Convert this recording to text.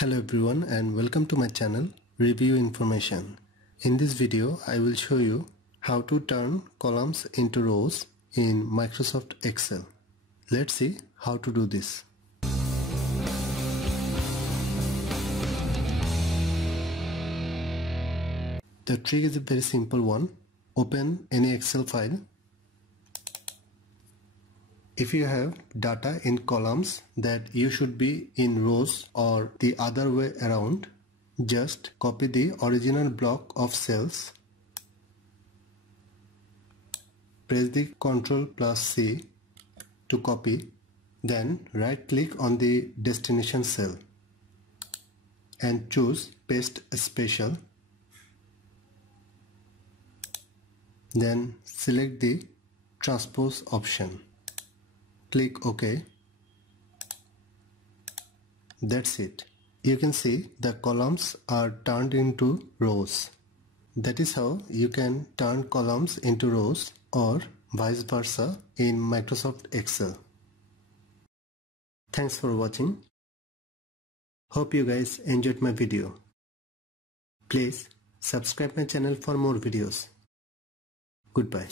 Hello everyone and welcome to my channel Review Information. In this video I will show you how to turn columns into rows in Microsoft Excel. Let's see how to do this. The trick is a very simple one. Open any Excel file. If you have data in columns that you should be in rows or the other way around, just copy the original block of cells, press the Ctrl+C to copy, then right click on the destination cell and choose Paste Special, then select the Transpose option. Click OK. That's it. You can see the columns are turned into rows. That is how you can turn columns into rows or vice versa in Microsoft Excel. Thanks for watching. Hope you guys enjoyed my video. Please subscribe my channel for more videos. Goodbye.